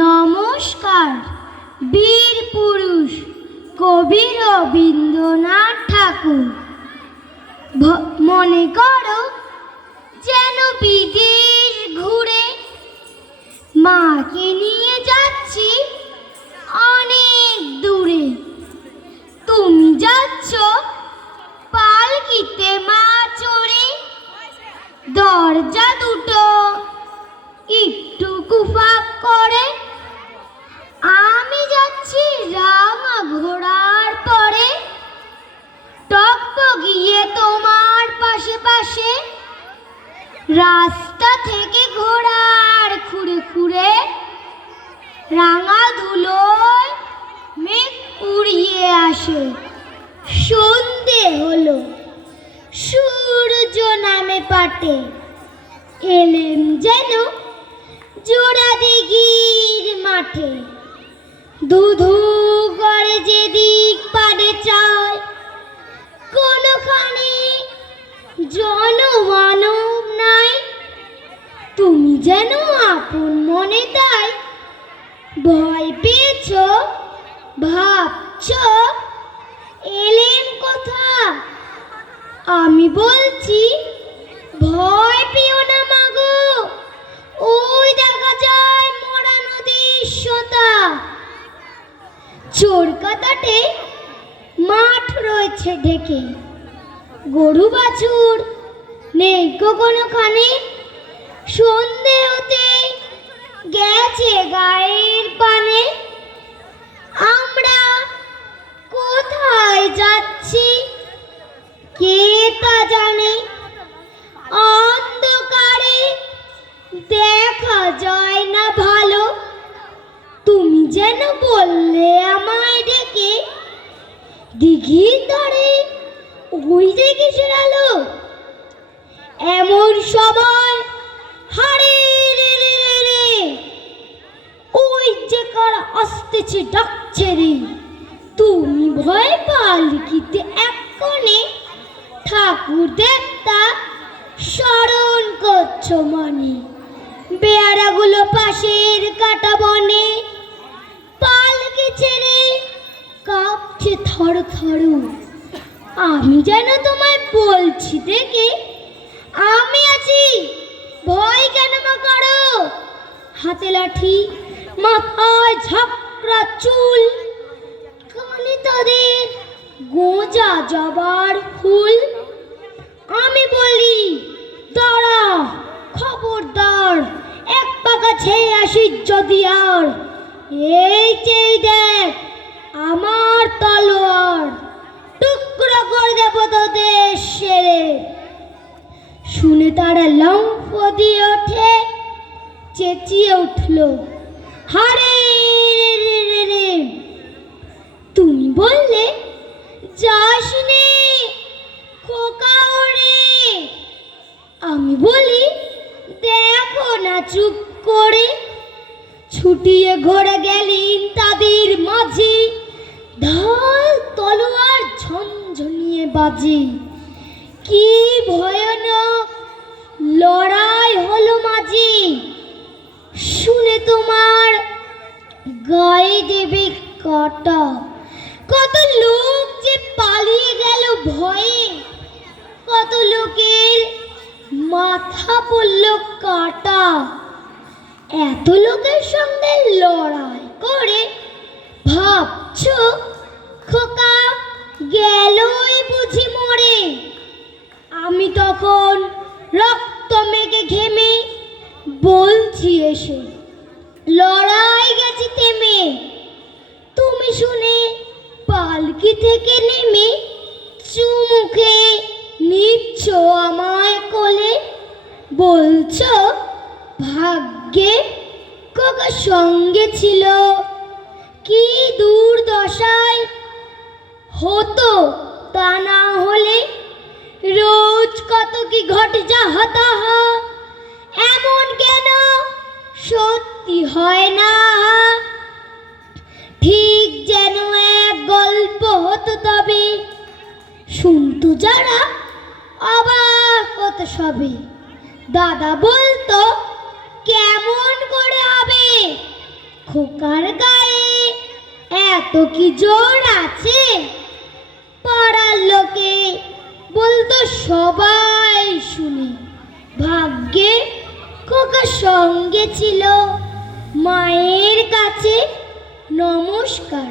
নমস্কার। বীর পুরুষ কবি রবীন্দ্রনাথ ঠাকুর। মনে করো যেন বিদেশ ঘুরে মাকে নিয়ে যাচ্ছি অনেক দূরে। তুমি যাচ্ছ পালকিতে মা চড়ে, দরজা দুটো একটু কুফাক করে। আমি যাচ্ছি রাঙা ঘোড়ার পরে, টকবগিয়ে তোমার পাশে পাশে। রাস্তা থেকে ঘোড়ার খুঁড়ে খুঁড়ে রাঙা ধুলোয় মেঘ উড়িয়ে আসে। সন্ধে হলো, সূর্য নামে পাটে। এলেম যেন জোড়া দিঘির মাঠে। ধুধু করে যেদিক পানে চায়, কোনখানে জনমানব নাই। তুমি যেন আপন মনে তাই ভয় পেয়েছ, ভাবছ এলেম কোথা। আমি বলছি ভয় পেও না মাগো, ওই দেখা যায় মরা নদীর সোতা। চোরকাটাতে মাঠ রয়েছে ঢেকে, গরু বাছুর নেই কোনোখানে। সন্ধে হতে গেছে গায়ের পানে। আমরা কোথায় যাচ্ছি কে তা জানে। অন্ধকারে দেখা যায় না ভালো। তুমি যেন বললে আমায় ডেকে, দিঘির ধারে ওই যে কিসের আলো। এমন সময় হারে রে রে রে রে, ওই যে কারা আসতেছে ডাকছে রে। তুমি ভয় পালকিতে এক কোণে ঠাকুর দেবতা স্মরণ করছো মনে। বেয়ারাগুলো পাশের কাটা বনে, পালকি ছেড়ে কাঁপছে থর থর। আমি যেন তোমায় বলছি দেখে, আমি আছি, ভয় কেন বা করো। হাতে লাঠি, মাথায় ঝাঁকড়া চুল, কানে তাদের গোঁজা জবার ফুল। আমি বলি দাঁড়া, খবরদার, এক পাকা ছেয়ে আসি যদি আর। এই চেয়ে দেখ আমার তলোয়ার, টুকরো করে দেব তোদের সেরে। শুনে তারা লম্ফ দিয়ে ওঠে, চেঁচিয়ে উঠল হারে রে রে রে রে। তুমি বললে যাস নে খোকা ওরে। আমি বলি দেখো না চুপ করে। ছুটিয়ে ঘোড়া গেলেন তাদের মাঝে, ঢাল তলোয়ার ঝনঝনিয়ে বাজে। কি ভয়ানক লড়াই হলো মাঝে। শুনে তোমার গায়ে দেবে কাটা। কত লোক যে পালিয়ে গেল ভয়ে, কত লোকের মাথা পড়ল কাটা। এত লোকের সঙ্গে লড়াই করে ভাবছ খোকা গেলই বুঝি মরে। আমি তখন রক্ত মেঘে ঘেমে বলছি এসে, লড়াই গেছি থেমে। তুমি শুনে পালকি থেকে নেমে চুমুখে নিচ্ছ আমায় কোলে। বলছো ভাগ্যে খোকা সঙ্গে ছিল, কি দুর্দশায় হতো তা না হলে। রোজ কত কি ঘটে যা হতাহা, এমন কেন সত্যি হয় না। ঠিক যেন এক গল্প হতো তবে, শুনতো যারা অবাক হতো সবে। দাদা বলতো কেমন খোকার গায়ে এত কি জোর আছে, পাড়ার লোকে বলতো সবাই শুনে। ভাগ্যে খোকা সঙ্গে ছিল, মায়ের কাছে নমস্কার।